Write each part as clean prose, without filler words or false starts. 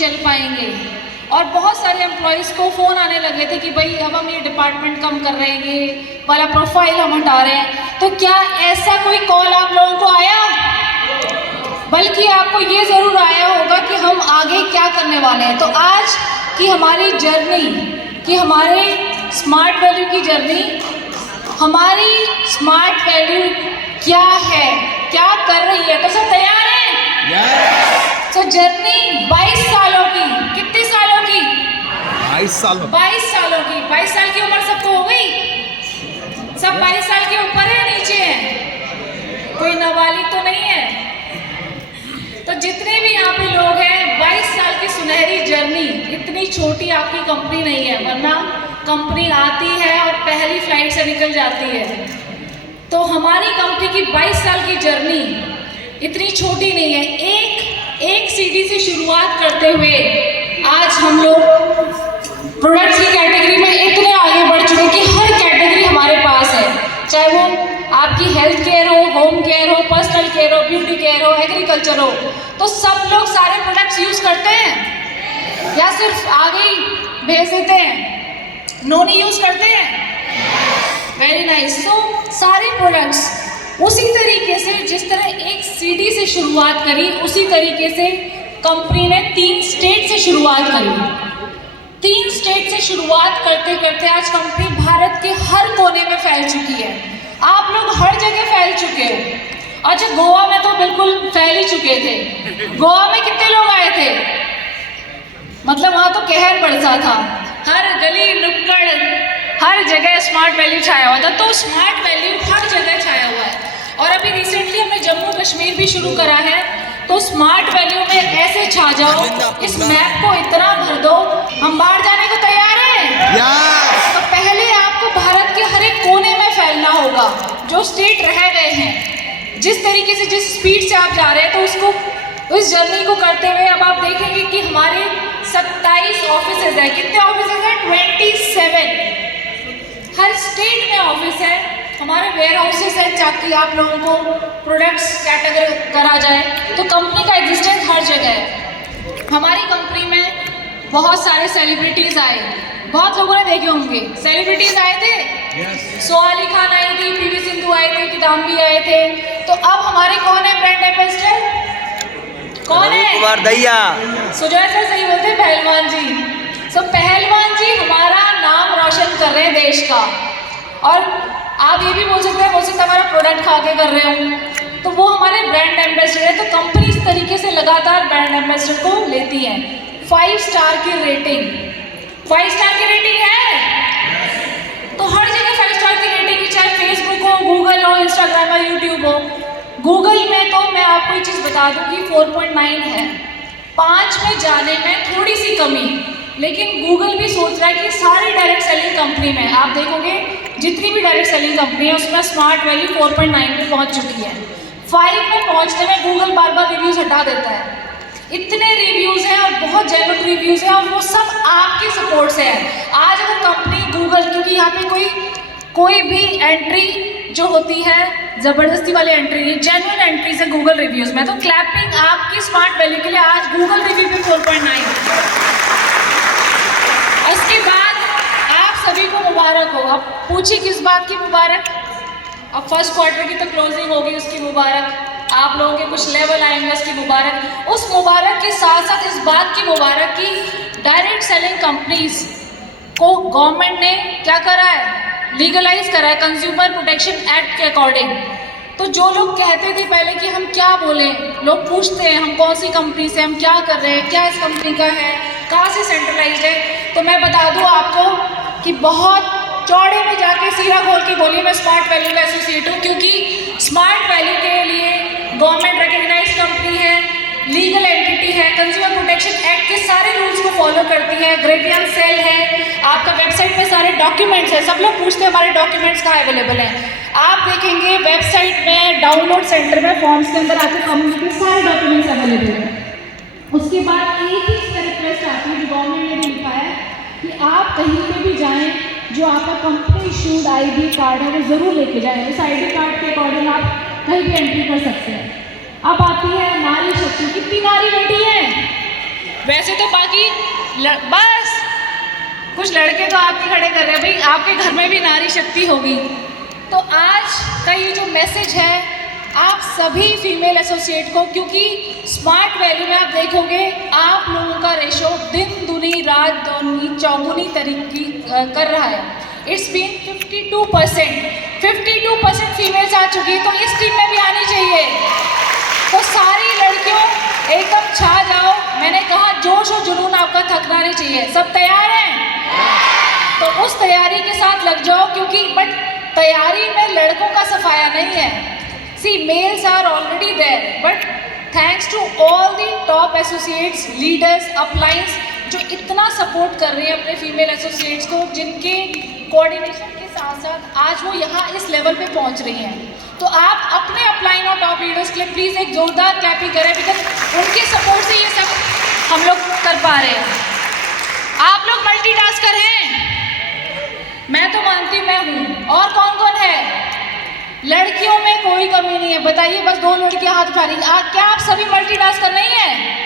चल पाएंगे। और बहुत सारे एम्प्लॉयज़ को फ़ोन आने लगे थे कि भाई अब हम ये डिपार्टमेंट कम कर रहे हैं, ये वाला प्रोफाइल हम हटा रहे हैं। तो क्या ऐसा कोई कॉल आप लोगों को आया? बल्कि आपको ये ज़रूर आया होगा कि हम आगे क्या करने वाले हैं। तो आज की हमारी जर्नी, कि हमारे स्मार्ट वैल्यू की जर्नी, हमारी स्मार्ट वैल्यू क्या है, क्या कर रही है, तो सब तैयार हैं? तो जर्नी 22 सालों की, कितने सालों की? 22 साल 22 सालों की। 22 साल की उम्र सबको हो गई? सब 22 साल के ऊपर है, नीचे है? कोई नाबालिग तो नहीं है? तो जितने भी यहाँ पे लोग हैं, 22 साल की सुनहरी जर्नी, इतनी छोटी आपकी कंपनी नहीं है, वरना कंपनी आती है और पहली फ्लाइट से निकल जाती है। तो हमारी कंपनी की 22 साल की जर्नी इतनी छोटी नहीं है। एक सीढ़ी से शुरुआत करते हुए आज हम लोग प्रोडक्ट्स की कैटेगरी में इतने आगे बढ़ चुके कि हर कैटेगरी हमारे पास है, चाहे वो आपकी हेल्थ केयर हो, होम केयर हो, पर्सनल केयर हो, ब्यूटी केयर हो, एग्रीकल्चर हो। तो सब लोग सारे प्रोडक्ट्स यूज़ करते हैं या सिर्फ आगे ही भेज देते हैं? नोनी यूज़ करते हैं? Very nice. तो सारे प्रोडक्ट्स उसी तरीके से, जिस तरह एक सीढ़ी से शुरुआत करी, उसी तरीके से कंपनी ने 3 स्टेट से शुरुआत करी। 3 स्टेट से शुरुआत करते करते आज कंपनी भारत के हर कोने में फैल चुकी है। आप लोग हर जगह फैल चुके हो। अच्छा, गोवा में तो बिल्कुल फैल ही चुके थे। गोवा में कितने लोग आए थे? मतलब वहाँ तो कहर बरसा था, हर गली नुक्कड़ हर जगह स्मार्ट वैल्यू छाया हुआ था। तो स्मार्ट वैल्यू हर जगह छाया हुआ है। और अभी रिसेंटली हमने जम्मू कश्मीर भी शुरू करा है। तो स्मार्ट वैल्यू में ऐसे छा जाओ, इस मैप को इतना भर दो। हम बाहर जाने को तैयार हैं? तो पहले आपको भारत के हर एक कोने में फैलना होगा। जो स्टेट रह गए हैं, जिस तरीके से, जिस स्पीड से आप जा रहे हैं, तो उसको, उस जर्नी को करते हुए अब आप देखेंगे कि हमारे 27 ऑफिसेज हैं। कितने ऑफिसेज हैं? 27। हर स्टेट में ऑफिस है। हमारे वेयर हाउसेस हैं ताकि आप लोगों को प्रोडक्ट्स कैटेगरी करा जाए। तो कंपनी का एग्जिस्टेंस हर जगह है। हमारी कंपनी में बहुत सारे सेलिब्रिटीज़ आए, बहुत लोगों ने देखे होंगे। सेलिब्रिटीज़ आए थे, सोआली खान आई थी, पीवी सिंधु आए थे, किदाम्बी आए थे। तो अब हमारे कौन है ब्रांड एम्बेसडर? कौन है? कुमार दैया। सुजय सर सही बोलते हैं, पहलवान जी। सो पहलवान जी हमारा नाम रोशन कर रहे हैं देश का। और आप ये भी बोल सकते हैं, हो सकता है हमारा प्रोडक्ट खा के कर रहे हो, तो वो हमारे ब्रांड एम्बेसडर है। तो कंपनी इस तरीके से लगातार ब्रांड एम्बेसडर को लेती है। 5 स्टार की रेटिंग, 5 स्टार की रेटिंग है। तो हर जगह 5 स्टार की रेटिंग, चाहे फेसबुक हो, गूगल हो, इंस्टाग्राम हो, यूट्यूब हो। गूगल में तो मैं आपको ये चीज़ बता दूँ कि 4.9 है। 5 में जाने में थोड़ी सी कमी, लेकिन गूगल भी सोच रहा है कि सारी डायरेक्ट सेलिंग कंपनी में आप देखोगे, जितनी भी डायरेक्ट सेलिंग कंपनी है उसमें स्मार्ट वैल्यू 4.9 पे पहुंच चुकी है। 5 में पहुंचने में गूगल बार बार रिव्यूज़ हटा देता है। इतने रिव्यूज़ हैं और बहुत जेन्युइन रिव्यूज़ हैं, और वो सब आपकी सपोर्ट से है। आज अगर कंपनी गूगल, क्योंकि यहाँ पे कोई भी एंट्री जो होती है ज़बरदस्ती वाली एंट्री नहीं, जेन्युइन एंट्रीज है गूगल रिव्यूज़ में। तो क्लैपिंग आपकी स्मार्ट वैल्यू के लिए। आज गूगल रिव्यू पे 4.9। उसके बाद आप सभी को मुबारक हो। अब पूछिए किस बात की मुबारक? अब फर्स्ट क्वार्टर की तो क्लोजिंग होगी, उसकी मुबारक। आप लोगों के कुछ लेवल आएंगे, उसकी मुबारक। उस मुबारक के साथ साथ इस बात की मुबारक कि डायरेक्ट सेलिंग कंपनीज को गवर्नमेंट ने क्या करा है? लीगलाइज करा है कंज्यूमर प्रोटेक्शन एक्ट के अकॉर्डिंग। तो जो लोग कहते थे पहले कि हम क्या बोलें, लोग पूछते हैं हम कौन सी कंपनी से, हम क्या कर रहे हैं, क्या इस कंपनी का है, कहाँ से सेंट्रलाइज्ड है। तो मैं बता दूँ आपको कि बहुत चौड़े में जाके सीधा खोल के बोलिए, मैं स्मार्ट वैल्यू का एसोसिएट हूँ। क्योंकि स्मार्ट वैल्यू के लिए गवर्नमेंट रिकग्नाइज कंपनी है, लीगल एंटिटी है, कंज्यूमर प्रोटेक्शन एक्ट के सारे रूल्स को फॉलो करती है, ग्रेडियन सेल है, आपका वेबसाइट पे सारे डॉक्यूमेंट्स हैं। सब लोग पूछते हैं हमारे डॉक्यूमेंट्स कहाँ अवेलेबल हैं। आप देखेंगे वेबसाइट में डाउनलोड सेंटर में फॉर्म्स के अंदर आपके कंपनी के सारे डॉक्यूमेंट्स अवेलेबल हैं। उसके बाद एक ही रिक्वेस्ट आती है जो गवर्नमेंट ने भी लिखा है कि आप कहीं पे भी जाएँ, जो आपका कंपनी इशूड ID कार्ड है वो ज़रूर लेके जाएँ। उस ID कार्ड के अकॉर्डिंग आप कहीं भी एंट्री कर सकते हैं। अब आती है नारी शक्ति। कितनी नारी रेडी है? वैसे तो बाकी बस कुछ लड़के तो आपके खड़े कर रहे हैं, भाई आपके घर में भी नारी शक्ति होगी। तो आज का ये जो मैसेज है आप सभी फीमेल एसोसिएट को, क्योंकि स्मार्ट वैल्यू में आप देखोगे आप लोगों का रेशो दिन दुनी रात दोनी चौगुनी तरीके कर रहा है। इट्स बीन 52% फीमेल्स आ चुकी है, तो इस टीम में भी आनी चाहिए। तो सारी लड़कियों एकदम छा जाओ। मैंने कहा जोश और जुनून आपका थकना नहीं चाहिए। सब तैयार हैं? तो उस तैयारी के साथ लग जाओ, क्योंकि बट तैयारी में लड़कों का सफाया नहीं है। See males are already there, but thanks to all the top associates, leaders, uplines जो इतना सपोर्ट कर रहे हैं अपने फीमेल एसोसिएट्स को, जिनके कोऑर्डिनेशन के साथ साथ आज वो यहाँ इस लेवल पे पहुँच रही हैं। तो आप अपने अपलाइन और टॉप लीडर्स के लिए प्लीज़ एक जोरदार क्लैपिंग करें, बिकॉज उनके सपोर्ट से ये सब हम लोग कर पा रहे हैं। आप लोग मल्टीटास्कर हैं? मैं तो मानती मैं हूँ। और कौन कौन है? लड़कियों में कोई कमी नहीं है। बताइए, बस 2 लड़कियां हाथ उठा रही हैं। क्या आप सभी मल्टीटास्कर नहीं हैं?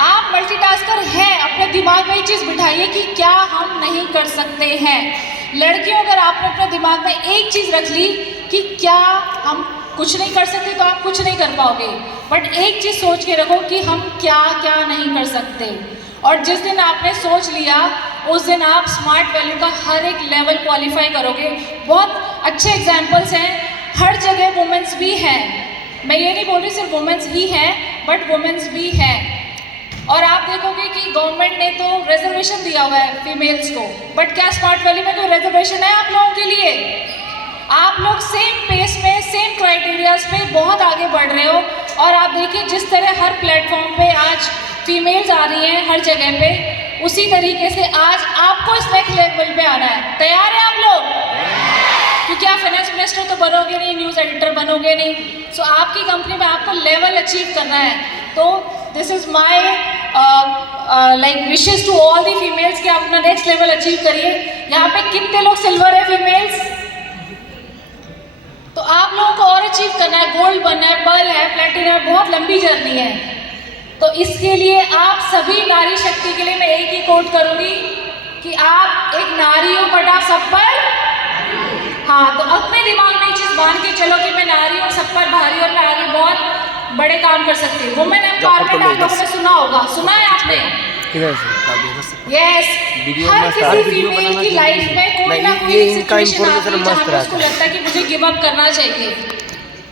आप मल्टीटास्कर हैं। अपने दिमाग में ये चीज़ बिठाइए कि क्या हम नहीं कर सकते हैं। लड़कियों, अगर आपने अपने दिमाग में एक चीज़ रख ली कि क्या हम कुछ नहीं कर सकते, तो आप कुछ नहीं कर पाओगे। बट एक चीज़ सोच के रखो कि हम क्या क्या नहीं कर सकते। और जिस दिन आपने सोच लिया उस दिन आप स्मार्ट वैल्यू का हर एक लेवल क्वालिफाई करोगे। बहुत अच्छे एग्जाम्पल्स हैं, हर जगह वुमेंस भी हैं। मैं ये नहीं बोल रही सिर्फ वुमेंस ही हैं, बट वुमेंस भी हैं। और आप देखोगे कि गवर्नमेंट ने तो रिजर्वेशन दिया हुआ है फीमेल्स को, बट क्या स्मार्ट वैल्यू में कोई रिजर्वेशन है आप लोगों के लिए? आप लोग सेम पेस में, सेम क्राइटेरियाज पे बहुत आगे बढ़ रहे हो। और आप देखिए जिस तरह हर प्लेटफॉर्म पे आज फीमेल्स आ रही हैं हर जगह पे, उसी तरीके से आज आपको इस नेक्स्ट लेवल पे आना है। तैयार हैं आप लोग? क्योंकि आप फाइनेंस मिनिस्टर तो बनोगे नहीं, न्यूज़ एडिटर बनोगे नहीं। सो आपकी कंपनी में आपको लेवल अचीव करना है। तो this is my like wishes to all the females कि आप अपना नेक्स्ट लेवल अचीव करिए। यहाँ पे कितने लोग सिल्वर है फीमेल्स? तो आप लोगों को और अचीव करना है, गोल्ड बनना है, पर्ल है, प्लेटिनम है, बहुत लंबी जर्नी है। तो इसके लिए आप सभी नारी शक्ति के लिए मैं एक ही कोट करूँगी कि आप एक नारी हो बट आप सब पर, हाँ, तो अपने दिमाग में ये चीज़ मान के चलो कि मैं नारी हूँ, सब पर भारी और मैं आगे बहुत बड़े काम कर सकती हूँ। वुमेन एम्पावरमेंट आप लोगों ने सुना होगा, सुना है आपने? यस, हर किसी फीमेल की लाइफ में कोई ना कोई सिचुएशन आती है जहाँ पे उसको लगता है कि मुझे गिव अप करना चाहिए।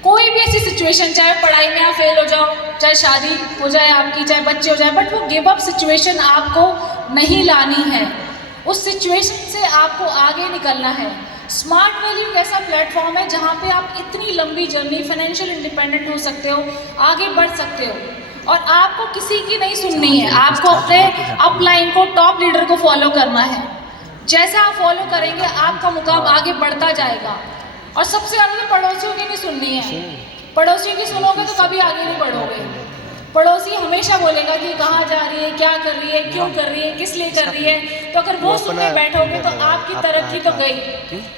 कोई भी ऐसी सिचुएशन, चाहे पढ़ाई में आप फेल हो जाओ, चाहे शादी हो जाए आपकी, चाहे बच्चे हो जाए, बट वो गिव अप सिचुएशन आपको नहीं लानी है। उस सिचुएशन से आपको आगे निकलना है। स्मार्ट वैल्यू एक ऐसा प्लेटफॉर्म है जहाँ पे आप इतनी लंबी जर्नी, फाइनेंशियल इंडिपेंडेंट हो सकते हो, आगे बढ़ सकते हो। और आपको किसी की नहीं सुननी है, आपको अपने अपलाइन को, टॉप लीडर को फॉलो करना है। जैसा आप फॉलो करेंगे आपका मुकाम आगे बढ़ता जाएगा। और सबसे ज़्यादा तो पड़ोसियों की नहीं सुननी है। पड़ोसियों की सुनोगे तो कभी आगे नहीं बढ़ोगे। पड़ोसी हमेशा बोलेगा कि कहाँ जा रही है, क्या कर रही है, क्यों कर रही है, किस लिए कर रही है। तो अगर वो सुनने बैठोगे तो आपकी तरक्की तो गई,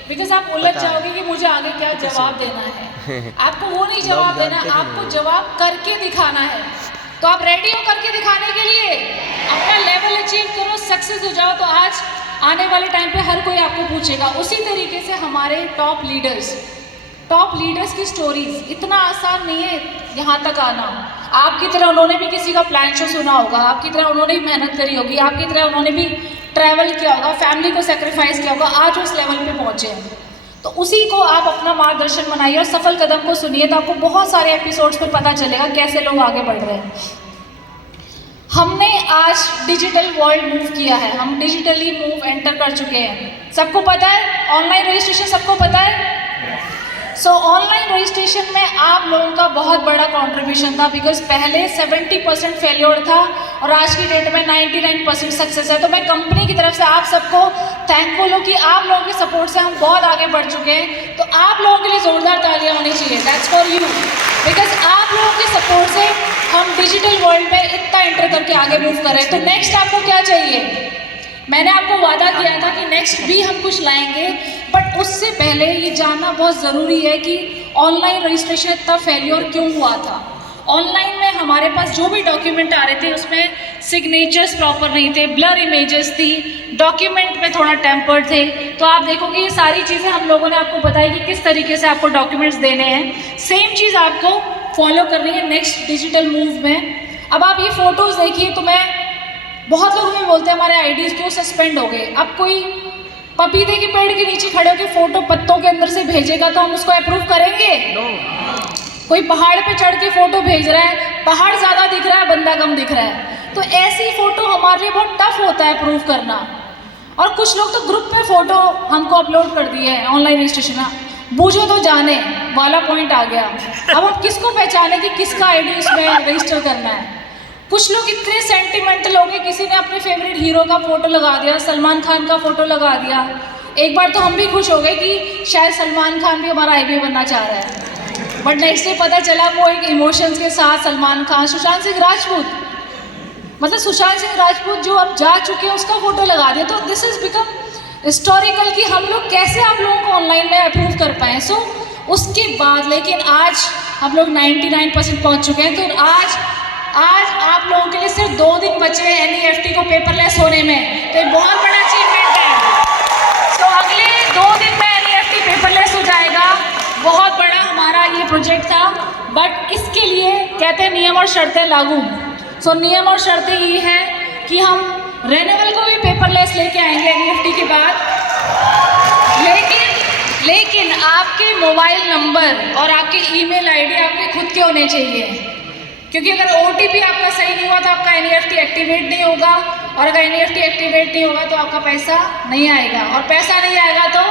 बिकॉज आप उलझ जाओगे कि मुझे आगे क्या जवाब देना है। आपको वो नहीं जवाब देना, आपको जवाब करके दिखाना है। तो आप रेडी हो करके दिखाने के लिए? अपना लेवल अचीव करो, सक्सेस हो जाओ, तो आज आने वाले टाइम पे हर कोई आपको पूछेगा। उसी तरीके से हमारे टॉप लीडर्स की स्टोरीज, इतना आसान नहीं है यहाँ तक आना। आपकी तरह उन्होंने भी किसी का प्लान शो सुना होगा, आपकी तरह उन्होंने भी मेहनत करी होगी, आपकी तरह उन्होंने भी ट्रैवल किया होगा, फैमिली को सेक्रीफाइस किया होगा, आज उस लेवल पे पहुँचे हैं। तो उसी को आप अपना मार्गदर्शन बनाइए और सफल कदम को सुनिए, तो आपको बहुत सारे एपिसोड्स पे पता चलेगा कैसे लोग आगे बढ़ रहे हैं। हमने आज डिजिटल वर्ल्ड मूव किया है, हम डिजिटली मूव एंटर कर चुके हैं। सबको पता है ऑनलाइन रजिस्ट्रेशन, सबको पता है। सो ऑनलाइन रजिस्ट्रेशन में आप लोगों का बहुत बड़ा कंट्रीब्यूशन था, बिकॉज पहले 70% फेल्योर था और आज की डेट में 99% सक्सेस है। तो मैं कंपनी की तरफ से आप सबको थैंकफुल हूँ कि आप लोगों के सपोर्ट से हम बहुत आगे बढ़ चुके हैं। तो आप लोगों के लिए ज़ोरदार तालियां होनी चाहिए। दैट्स फॉर यू, बिकॉज आप लोगों के सपोर्ट से हम डिजिटल वर्ल्ड में इतना एंटर करके आगे मूव कर रहे हैं। तो नेक्स्ट आपको क्या चाहिए? मैंने आपको वादा किया था कि नेक्स्ट भी हम कुछ लाएंगे, बट उससे पहले ये जानना बहुत ज़रूरी है कि ऑनलाइन रजिस्ट्रेशन इतना फेल्योर क्यों हुआ था। ऑनलाइन में हमारे पास जो भी डॉक्यूमेंट आ रहे थे उसमें सिग्नेचर्स प्रॉपर नहीं थे, ब्लर इमेजेस थी, डॉक्यूमेंट में थोड़ा टेम्पर्ड थे। तो आप देखोगे ये सारी चीज़ें हम लोगों ने आपको बताई कि किस तरीके से आपको डॉक्यूमेंट्स देने हैं। सेम चीज़ आपको फॉलो करनी है नेक्स्ट डिजिटल मूव में। अब आप ये फ़ोटोज़ देखिए तो मैं बहुत लोग भी बोलते हैं हमारे आईडीज़ क्यों सस्पेंड हो गए। अब कोई पपीते के पेड़ के नीचे खड़े होकर फ़ोटो पत्तों के अंदर से भेजेगा तो हम उसको अप्रूव करेंगे? कोई पहाड़ पे चढ़ के फ़ोटो भेज रहा है, पहाड़ ज़्यादा दिख रहा है, बंदा कम दिख रहा है, तो ऐसी फ़ोटो हमारे लिए बहुत टफ होता है प्रूव करना। और कुछ लोग तो ग्रुप में फ़ोटो हमको अपलोड कर दिए हैं ऑनलाइन रजिस्ट्रेशन, बूझो तो जाने वाला पॉइंट आ गया। अब हम किसको पहचाने कि किसका आईडी उसमें रजिस्टर करना है। कुछ लोग इतने सेंटिमेंटल हो गए, किसी ने अपने फेवरेट हीरो का फ़ोटो लगा दिया, सलमान खान का फ़ोटो लगा दिया। एक बार तो हम भी खुश हो गए कि शायद सलमान खान भी हमारा आईडी बनना चाह रहा है, बट नेक्स्ट डे पता चला वो एक इमोशंस के साथ सलमान खान, सुशांत सिंह राजपूत, मतलब सुशांत सिंह राजपूत जो अब जा चुके हैं उसका फ़ोटो लगा दिया। तो दिस इज़ बिकम हिस्टोरिकल कि हम लोग कैसे आप लोगों को ऑनलाइन में अप्रूव कर पाएँ। सो उसके बाद लेकिन आज हम लोग 99% पहुँच चुके हैं। तो आज आप लोगों के लिए सिर्फ 2 दिन बचे हैं NEFT को पेपरलेस होने में, तो एक बहुत बड़ा अचीवमेंट है। तो अगले 2 दिन में NEFT पेपरलेस हो जाएगा, बहुत बड़ा हमारा ये प्रोजेक्ट था। बट इसके लिए कहते हैं नियम और शर्तें लागू। सो नियम और शर्तें ये हैं कि हम रेन्यूअल को भी पेपरलेस लेके आएंगे NEFT के बाद, लेकिन आपके मोबाइल नंबर और आपके ईमेल आईडी आपके खुद के होने चाहिए, क्योंकि अगर OTP आपका सही नहीं हुआ तो आपका NEFT एक्टिवेट नहीं होगा, और अगर NEFT एक्टिवेट नहीं होगा तो आपका पैसा नहीं आएगा, और पैसा नहीं आएगा तो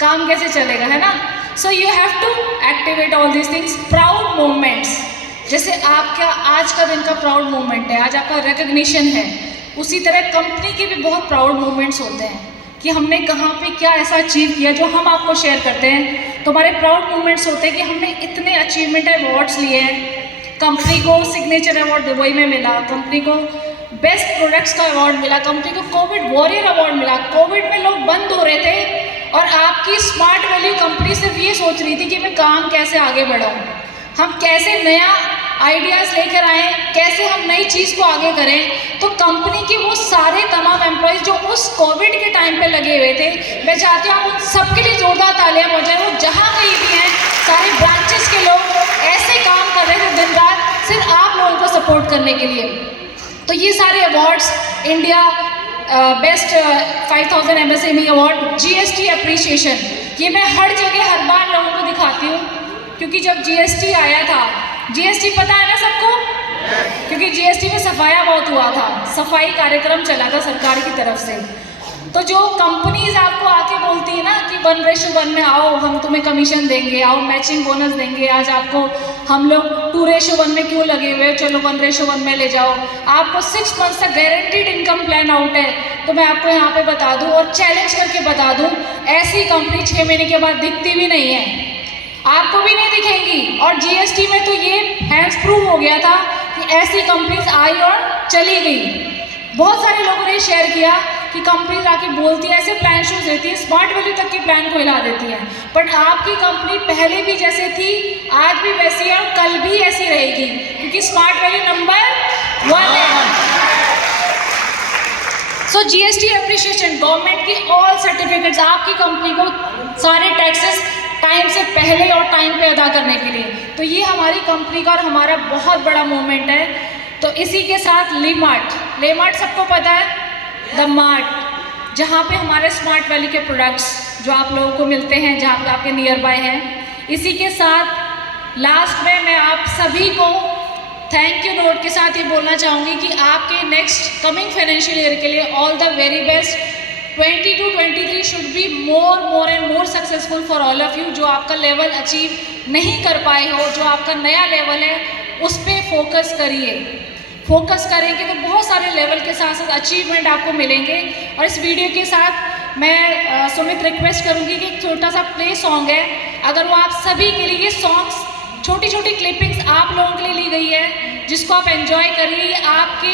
काम कैसे चलेगा, है ना। So you have to activate all these things. Proud moments, जैसे आपका आज का दिन का प्राउड मोमेंट है, आज आपका रिकग्निशन है, उसी तरह कंपनी के भी बहुत प्राउड मोमेंट्स होते हैं कि हमने कहाँ पे क्या ऐसा अचीव किया जो हम आपको शेयर करते हैं। तो हमारे प्राउड मोमेंट्स होते हैं कि हमने इतने अचीवमेंट अवार्ड्स लिए हैं। कंपनी को सिग्नेचर अवार्ड दुबई में मिला, कंपनी को बेस्ट प्रोडक्ट्स का अवार्ड मिला, कंपनी को कोविड वॉरियर अवार्ड मिला। कोविड में लोग बंद हो रहे थे और आपकी स्मार्ट वैल्यू कंपनी सिर्फ ये सोच रही थी कि मैं काम कैसे आगे बढ़ाऊँ, हम कैसे नया आइडियाज़ लेकर आएँ, कैसे हम नई चीज़ को आगे करें। तो कंपनी के वो सारे तमाम एम्प्लॉयज़ जो उस कोविड के टाइम पे लगे हुए थे, मैं चाहती हूँ आप उन सबके लिए जोरदार तालियां बजाएं। वो जहाँ कहीं भी हैं, सारे ब्रांचेस के लोग ऐसे काम कर रहे थे दिन रात सिर्फ आप लोगों को सपोर्ट करने के लिए। तो ये सारे awards, India best 5000 MSME award, GST appreciation, ये मैं हर जगह हर बार लोगों को दिखाती हूँ, क्योंकि जब GST आया था, GST पता है ना सबको, क्योंकि GST में सफाया बहुत हुआ था, सफाई कार्यक्रम चला था सरकार की तरफ से। तो जो कंपनीज आपको आके बोलती है ना कि 1:1 में आओ, हम तुम्हें कमीशन देंगे, आओ मैचिंग बोनस देंगे, आज आपको हम लोग 2:1 में क्यों लगे हुए, चलो 1:1 में ले जाओ, आपको 6 मंथ्स तक गारंटीड इनकम प्लान आउट है। तो मैं आपको यहाँ पे बता दूँ और चैलेंज करके बता दूँ, ऐसी कंपनी 6 महीने के बाद दिखती भी नहीं है, आपको भी नहीं दिखेंगी। और GST में तो ये हैंड्स प्रूव हो गया था कि ऐसी कंपनीज आई और चली गई। बहुत सारे लोगों ने शेयर किया कि कंपनीज आके बोलती है, ऐसे प्लान शूज देती है, स्मार्ट वैल्यू तक के प्लान को हिला देती है, बट आपकी कंपनी पहले भी जैसे थी, आज भी वैसी है और कल भी ऐसी रहेगी, क्योंकि स्मार्ट वैल्यू नंबर 1 है। सो GST अप्रिशिएशन, गवर्नमेंट की ऑल सर्टिफिकेट्स, आपकी कंपनी को सारे टैक्सेस टाइम से पहले और टाइम पे अदा करने के लिए। तो ये हमारी कंपनी का और हमारा बहुत बड़ा मूवमेंट है। तो इसी के साथ लेमार्ट सबको पता है, द मार्ट, जहाँ पे हमारे स्मार्ट वैल्यू के प्रोडक्ट्स जो आप लोगों को मिलते हैं, जहाँ पे आपके नियर बाय हैं। इसी के साथ लास्ट में मैं आप सभी को थैंक यू नोट के साथ ये बोलना चाहूँगी कि आपके नेक्स्ट कमिंग फाइनेंशियल ईयर के लिए all the very best. 22-23 should be more and more successful for all of you. जो आपका लेवल अचीव नहीं कर पाए हो, जो आपका नया लेवल है, उस पर फोकस करिए। फोकस करेंगे तो बहुत सारे लेवल के साथ साथ अचीवमेंट आपको मिलेंगे। और इस वीडियो के साथ मैं सुमित रिक्वेस्ट करूँगी कि एक छोटा सा प्ले सॉन्ग है, अगर वो आप सभी के लिए, ये सॉन्ग्स छोटी छोटी क्लिपिंग्स आप लोगों के लिए ली गई है, जिसको आप एंजॉय करिए। ये आपके